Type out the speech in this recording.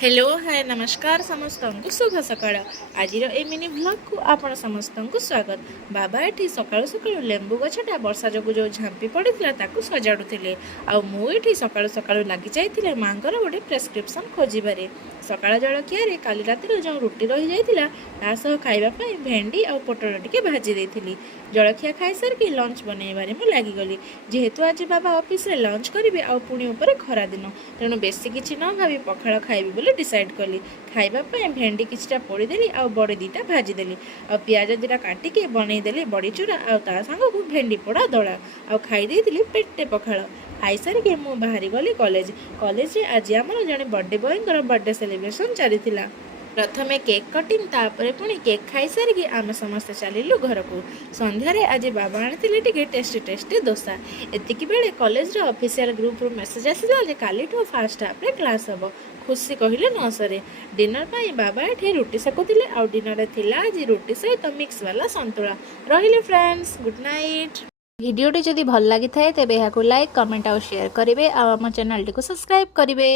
Hello hi नमस्कार समस्त को शुभ सकाळ आज ए मिनी ब्लॉग को आपण समस्त को स्वागत। बाबा ये सकाळु सकाळु लेंबू गछटा वर्षा जो जो झांपी पड़ता ताकू सजाड़ुले आठी सकाळु सकाळु लगी जाइए माँकर गोटे प्रेस्क्रिप्शन खोजबारे। सकाळ जलखिया काली रातिर जो रुटी रही जाइला तासह खाइबापी भेंडी आ पोटल टिके भाजी देथिली। जलखिया खाई सारिक लंच बनइबारे मु लागिगली जेहेतु आज बाबा ऑफिस रे लंच करेंगे आ पुणी ऊपर खरा दिन तेणु बेसी किछि न भावी पखाळ खाइबी बोली डिसाइड कली। खाइबापी भेंडी किछिटा पोड़ीदेली आ बड़ी दीटा भाजीदेली आ पियाज दीटा काटिके बनईदेली बड़ी चूरा आ ता सांगकु भेंडी पोड़ा दड़ा आ खाई देइथिली पेटे पखाळ। खाई सारिके मु बाहरी गली कॉलेज रे आज आमर जड़े बर्थडे बॉयंकर बर्थडे सेलिब्रेशन चलीथिला। प्रथमे केक कटिंग तापरे पुणी केक खाई सारिकी आमे समस्ते चलिलु घर को। संध्यारे आज बाबा आनी टिके टेस्टी टेस्टी डोसा। एतिकी बेले कॉलेज रो ऑफिशियल ग्रुप रो मेसेज आसिला जे कालीठू फास्ट हाफ रे क्लास हबो। खुशी कहले न सरे। डिनर पाई बाबा एठी रुटी सेकुथिले आ डिनर रे थिला आज रुटी सहित मिक्स वाला संतुला। रहिले फ्रेंड्स गुड नाइट। वीडियोटी जदि भल लागि थाए तेबे एहाकु लाइक कमेंट और शेयर करिवे आ हम चैनल टी को सब्सक्राइब करिवे।